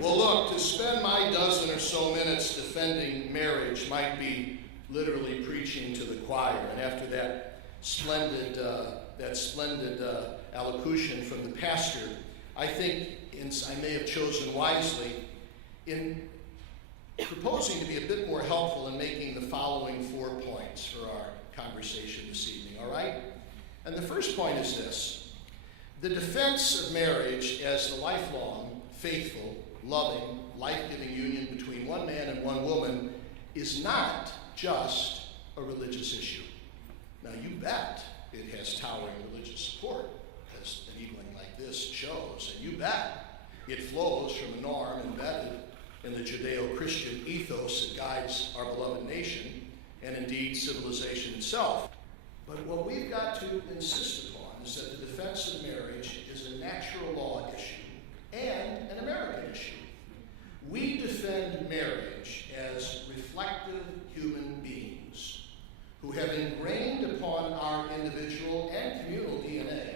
Well, look, to spend my dozen or so minutes defending marriage might be literally preaching to the choir. And after that splendid allocution from the pastor, I think I may have chosen wisely in proposing to be a bit more helpful in making the following 4 points for our conversation this evening, all right? And the first point is this: the defense of marriage as the lifelong, faithful, loving, life-giving union between one man and one woman is not just a religious issue. Now, you bet it has towering religious support, as an evening like this shows, and you bet it flows from a norm embedded in the Judeo-Christian ethos that guides our beloved nation, and indeed civilization itself. But what we've got to insist upon is that the defense of marriage is a natural law issue and an American issue. We defend marriage as reflective human beings who have ingrained upon our individual and communal DNA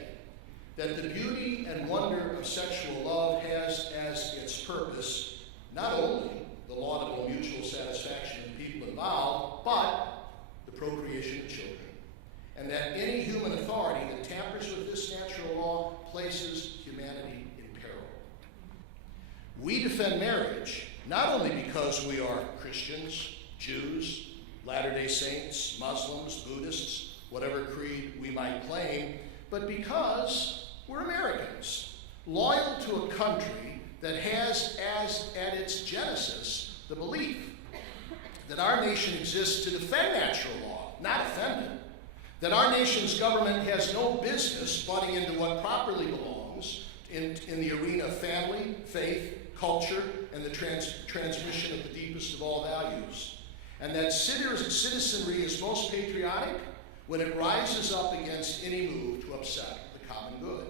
that the beauty and wonder of sexual love has as its purpose not only the laudable mutual satisfaction of the people involved, but the procreation of children. And that any human authority that tampers with this natural law places humanity in peril. We defend marriage not only because we are Christians, Jews, Latter-day Saints, Muslims, Buddhists, whatever creed we might claim, but because we're Americans, loyal to a country that has as at its genesis the belief that our nation exists to defend natural law, not offend it, that our nation's government has no business butting into what properly belongs in the arena of family, faith, culture, and the transmission of the deepest of all values, and that citizenry is most patriotic when it rises up against any move to upset the common good.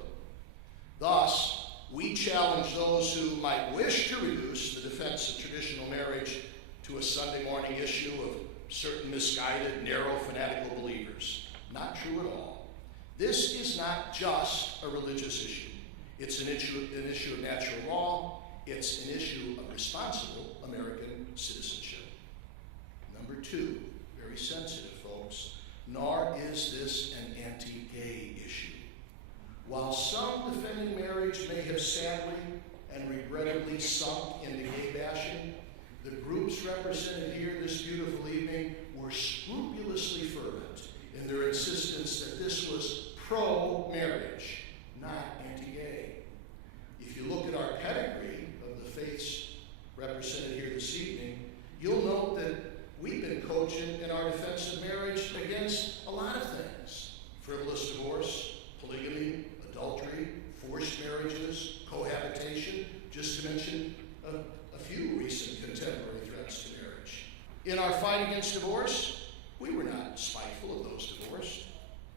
Thus, we challenge those who might wish to reduce the defense of traditional marriage to a Sunday morning issue of certain misguided, narrow, fanatical believers. Not true at all. This is not just a religious issue. It's an issue of natural law. It's an issue of responsible American citizenship. Number 2, very sensitive, folks, nor is this an anti-gay issue. While some defending marriage may have sadly and regrettably sunk into gay bashing, the groups represented here this beautiful evening were scrupulously fervent in their insistence that this was pro-marriage, not anti-gay. If you look at our pedigree of the faiths represented here this evening, you'll note that we've been cogent in our defense of marriage against a lot of things: frivolous divorce, polygamy, adultery, forced marriages, cohabitation, just to mention a few recent contemporary threats to marriage. In our fight against divorce, we were not spiteful of those divorced.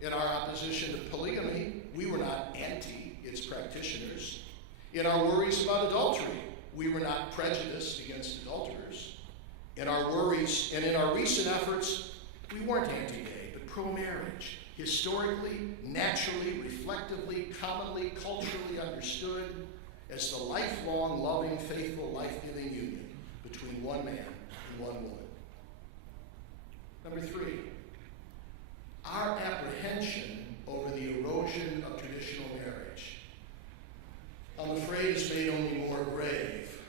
In our opposition to polygamy, we were not anti its practitioners. In our worries about adultery, we were not prejudiced against adulterers. In our worries and in our recent efforts, we weren't anti-gay, but pro-marriage. Historically, naturally, reflectively, commonly, culturally understood as the lifelong, loving, faithful, life-giving union between one man and one woman. Number 3, our apprehension over the erosion of traditional marriage, I'm afraid, is made only more grave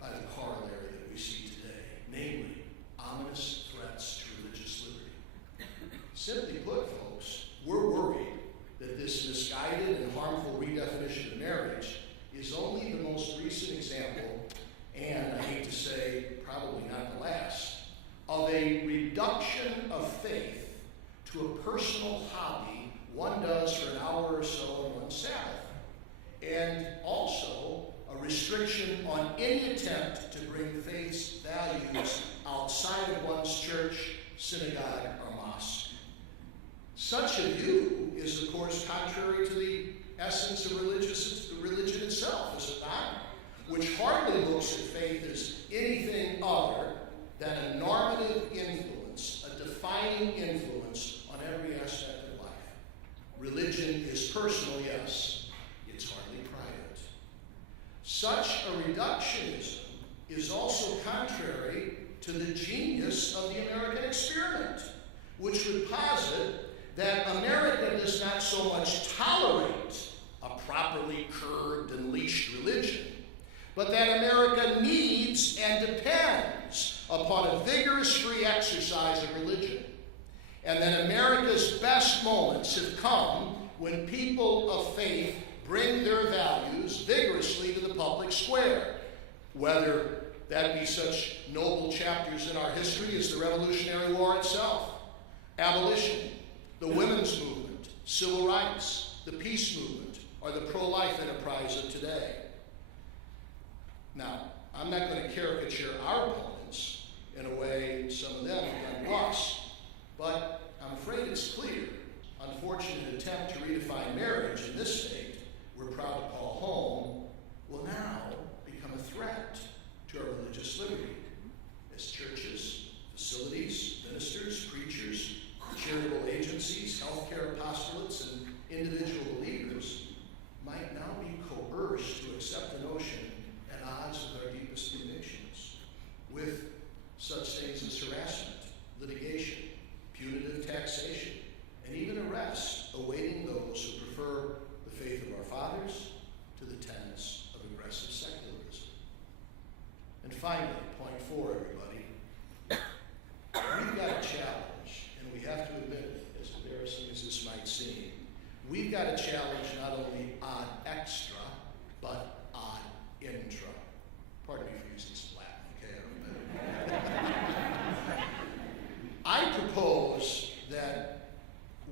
by the corollary that we see today, namely ominous threats to religious liberty. Simply put, folks, we're worried that this misguided and harmful redefinition of marriage is only the most recent example, and I hate to say, probably not the last, of a reduction of faith to a personal hobby one does for an hour or so on one Sabbath, and also a restriction on any attempt to bring faith's values outside of one's church, synagogue, or mosque. Such a view is, of course, contrary to the essence of religion itself, is it not? Which hardly looks at faith as anything other than a normative influence, a defining influence on every aspect of life. Religion is personal, yes. It's hardly private. Such a reductionism is also contrary to the genius of the American experiment, which would posit that America does not so much tolerate a properly curbed and leashed religion, but that America needs and depends upon a vigorous free exercise of religion, and that America's best moments have come when people of faith bring their values vigorously to the public square, whether that be such noble chapters in our history as the Revolutionary War itself, abolition, the women's movement, civil rights, the peace movement, or the pro-life enterprise of today. Now, I'm not going to caricature our opponents in a way some of them have done to us, but I'm afraid it's clear, unfortunate attempt to redefine marriage in this state we're proud to call home will now become a threat to our religious liberty, as churches, facilities, ministers, preachers, charitable agencies, healthcare apostolates, and individual believers might now be coerced to accept the notion at odds with our deepest convictions, with such things as harassment, litigation, punitive taxation, and even arrest awaiting those who prefer the faith of our fathers to the tenets of aggressive secularism. And finally, point 4, everybody, we've got a challenge, and we have to admit it, as embarrassing as this might seem. We've got a challenge not only ad extra, but ad intra. Pardon me for using some Latin, okay? I propose that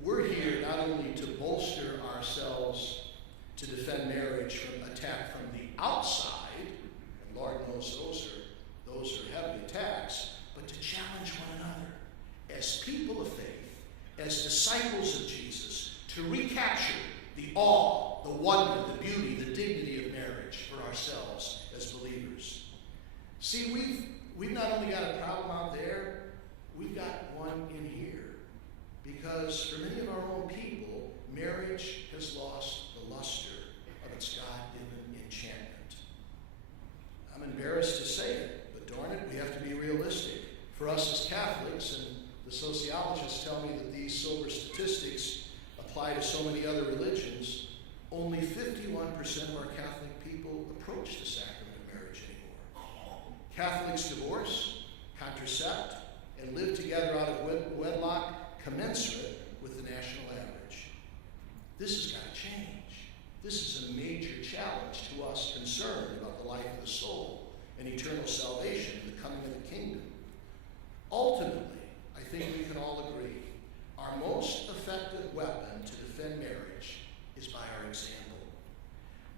we're here not only to bolster ourselves to defend marriage from attack from the outside, and Lord knows those are heavy attacks, but to challenge one another as people of faith, as disciples of Jesus, to recapture the awe, the wonder, the beauty, the dignity of marriage for ourselves as believers. See, we've not only got a problem out there, we've got one in here. Because for many of our own people, marriage has lost the luster of its God-given enchantment. I'm embarrassed to say it, but darn it, we have to be realistic. For us as Catholics, and the sociologists tell me that these sober statistics apply to so many other religions, only 51% of our Catholic people approach the sacrament of marriage anymore. Catholics divorce, contracept, and live together out of wedlock commensurate with the national average. This has got to change. This is a major challenge to us concerned about the life of the soul and eternal salvation and the coming of the kingdom. Ultimately, I think we can all agree, our most effective weapon to defend marriage is by our example.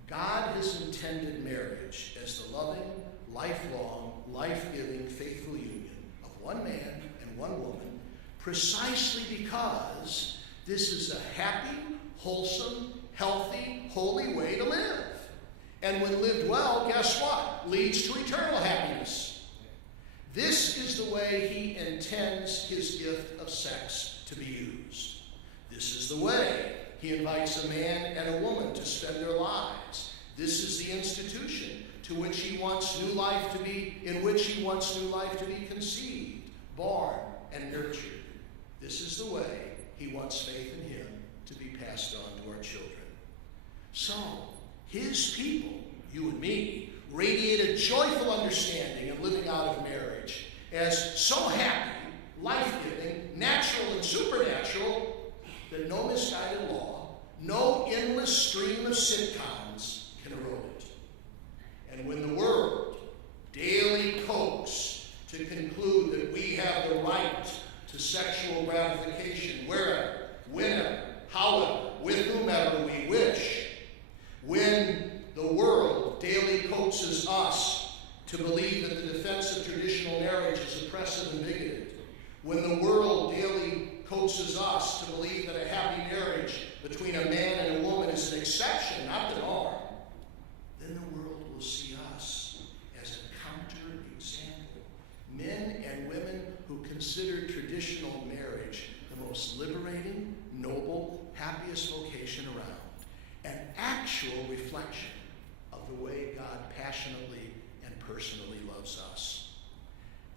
God has intended marriage as the loving, lifelong, life-giving, faithful union of one man and one woman, precisely because this is a happy, wholesome, healthy, holy way to live. And when lived well, guess what? Leads to eternal happiness. This is the way he intends his gift of sex to be used. This is the way he invites a man and a woman to spend their lives. This is the institution in which he wants new life to be conceived, born, and nurtured. This is the way he wants faith in him to be passed on to our children. So, his people, you and me, radiate a joyful understanding and living out of marriage as so happy, life-giving, natural, and supernatural that no misguided law, no endless stream of sitcoms can erode it. And when the world daily coaxes to conclude that we have the right to sexual gratification wherever, whenever, however, with whomever we wish, when the world daily coaxes us to believe that the defense of traditional marriage is oppressive and bigoted, when the world daily coaxes us to believe that a happy marriage between a man and a woman is an exception, not the norm, then the world will see us as a counter-example. Men and women who consider traditional marriage the most liberating, noble, happiest vocation around, an actual reflection of the way God God passionately and personally loves us.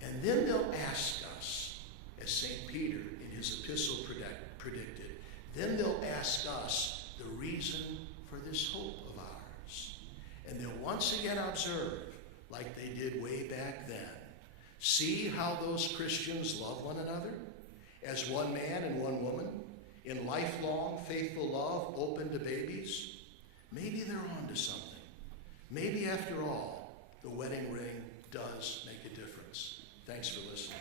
And then they'll ask us, as St. Peter in his epistle predicted, then they'll ask us the reason for this hope of ours. And they'll once again observe, like they did way back then, see how those Christians love one another as one man and one woman in lifelong faithful love open to babies. Maybe they're on to something. Maybe after all, the wedding ring does make a difference. Thanks for listening.